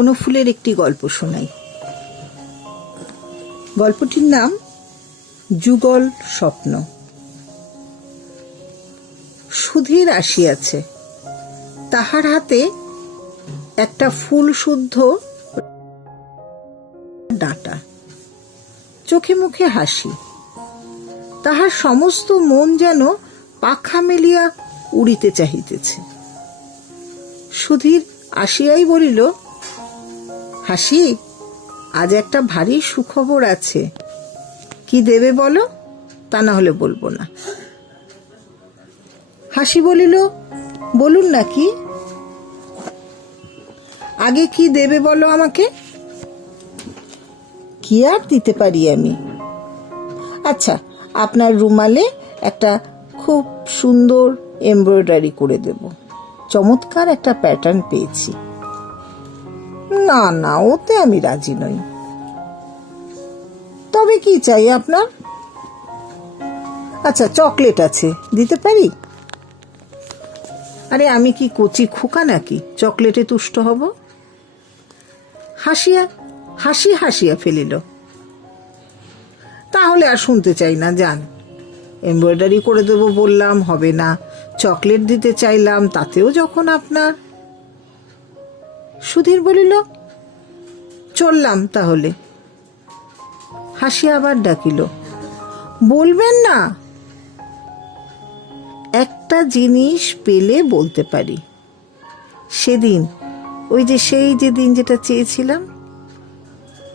বনফুলের একটি গল্প শোনাই। গল্পটির নাম যুগল স্বপ্ন। সুধীর আসিয়াছে, তাহার হাতে একটা ফুল শুদ্ধ ডাঁটা, চোখে মুখে হাসি, তাহার সমস্ত মন যেন পাখা মেলিয়া উড়িতে চাহিতেছে। সুধীর আসিয়াই বলিল, হাসি, আজ একটা ভারী সুখবর আছে, কি দেবে বলো, তা না হলে বলবো না। হাসি বলিল, বলুন না কি, আগে কি দেবে বলো আমাকে। কি আর দিতে পারি আমি? আচ্ছা, আপনার রুমালে একটা খুব সুন্দর এমব্রয়ডারি করে দেব, চমৎকার একটা প্যাটার্ন পেয়েছি। না না, ওতে আমি রাজি নই। তবে কি চাই আপনার? আচ্ছা, চকলেট আছে, দিতে পারি? আরে আমি কি কচি খোকা নাকি চকলেটে তুষ্ট হব? হাসিয়া ফেলিল। তাহলে আর শুনতে চাই না, যান। এমব্রয়ডারি করে দেবো বললাম, হবে না। চকলেট দিতে চাইলাম, তাতেও যখন আপনার। সুধীর বলিল, চললাম তাহলে। হাসি আবার ডাকিল, বলবেন না? একটা জিনিস পেলে বলতে পারি। সেদিন, ওই যে সেই যে দিন যেটা চেয়েছিলাম।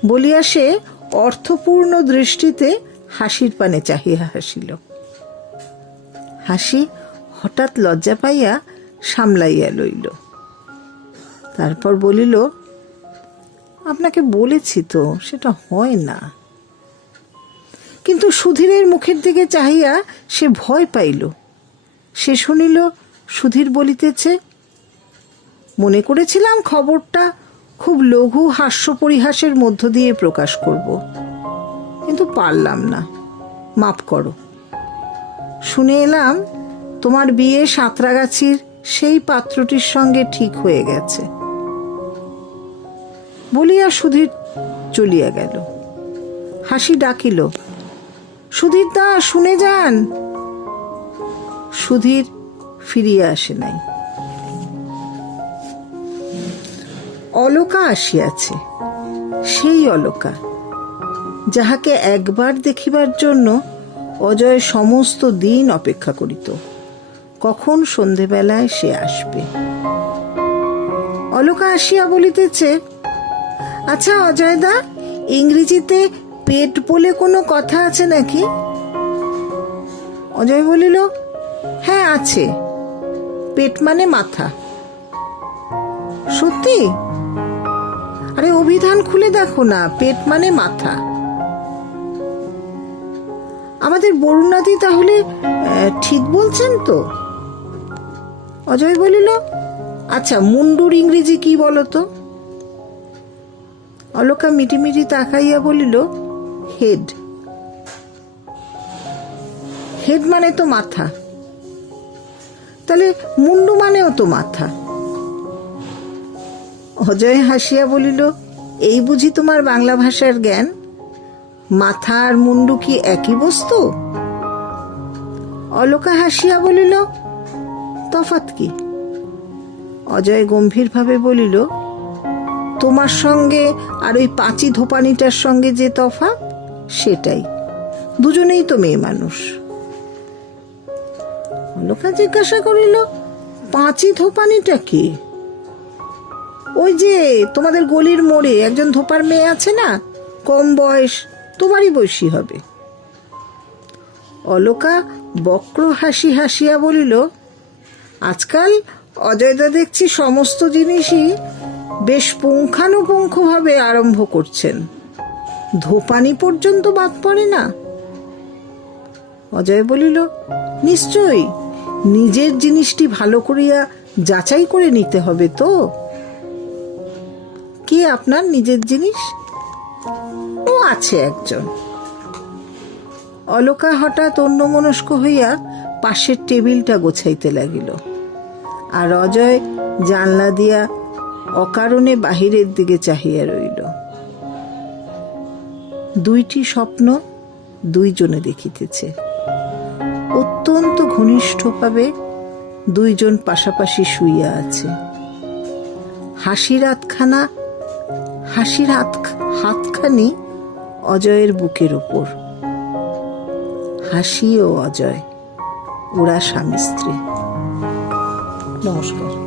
বলিয়া সে অর্থপূর্ণ দৃষ্টিতে হাসির পানে চাহিয়া হাসিল। হাসি হঠাৎ লজ্জা পাইয়া সামলাইয়া লইল। তারপর বলিল, আপনাকে বলেছি তো, সেটা হয় না। কিন্তু সুধীরের মুখের দিকে চাহিয়া সে ভয় পাইল। সে শুনিল সুধীর বলিতেছে, মনে করেছিলাম খবরটা খুব লঘু হাস্য পরিহাসের মধ্য দিয়ে প্রকাশ করব, কিন্তু পারলাম না, মাফ করো। শুনে এলাম তোমার বিয়ে সাঁতরাগাছির সেই পাত্রটির সঙ্গে ঠিক হয়ে গেছে। বলিয়া সুধীর চলিয়া গেল। হাসি ডাকিল, সুধীর দা, শুনে যান। সুধীর ফিরিয়া আসে নাই। অলকা আসিয়াছে, সেই অলকা যাহাকে একবার দেখিবার জন্য অজয় সমস্ত দিন অপেক্ষা করিত, কখন সন্ধেবেলায় সে আসবে। অলকা আসিয়া বলিতেছে, আচ্ছা অজয় দা, ইংরেজিতে পেট বলে কোনো কথা আছে নাকি? অজয় বলিল, হ্যাঁ আছে, পেট মানে মাথা। সত্যি? আরে অভিধান খুলে দেখো না, পেট মানে মাথা। আমাদের বরুণাদি তাহলে ঠিক বলছেন তো? অজয় বলিল, আচ্ছা মুন্ডুর ইংরেজি কি বলতো? অলকা মিটিমিটি তাকাইয়া বলিল, হেড। হেড মানে তো মাথা, তাহলে মুন্ডু মানেও তো মাথা। অজয় হাসিয়া বলিল, এই বুঝি তোমার বাংলা ভাষার জ্ঞান? মাথা আর মুন্ডু কি একই বস্তু? অলকা হাসিয়া বলিল, তফাৎ কি? অজয় গম্ভীরভাবে বলিল, তোমার সঙ্গে আর ওই পাঁচি ধোপানিটার সঙ্গে যে তফাৎ, সেটাই। দুজনেই তো মেয়ে মানুষ। অলকা জিজ্ঞাসা করিল, পাঁচি ধোপানিটা কি? ওই যে তোমাদের গলির মোড়ে একজন ধোপার মেয়ে আছে না, কম বয়স, তোমারই বয়সী হবে। অলকা বক্র হাসি হাসিয়া বলিল, আজকাল অজয়দা দেখছি সমস্ত জিনিসই বেশ পুঙ্খানুপুঙ্খভাবে আরম্ভ করছেন, ধোপানি পর্যন্ত বাদ পড়ে না। অজয় বলিল, নিশ্চয়ই, নিজের জিনিসটি ভালো করিয়া যাচাই করে নিতে হবে তো। কে আপনার নিজের জিনিস? ও আছে একজন। অলকা হঠাৎ অন্যমনস্ক হইয়া পাশের টেবিলটা গোছাইতে লাগিল, আর অজয় জানলা দিয়া অকারণে বাহিরের দিকে চাহিয়া রইল। দুইটি স্বপ্ন দুইজনে দেখিতেছে। অত্যন্ত ঘনিষ্ঠভাবে দুইজন পাশাপাশি শুইয়া আছে। হাসির হাতখানি অজয়ের বুকের ওপর। হাসি ও অজয়, ওরা স্বামী স্ত্রী। নমস্কার।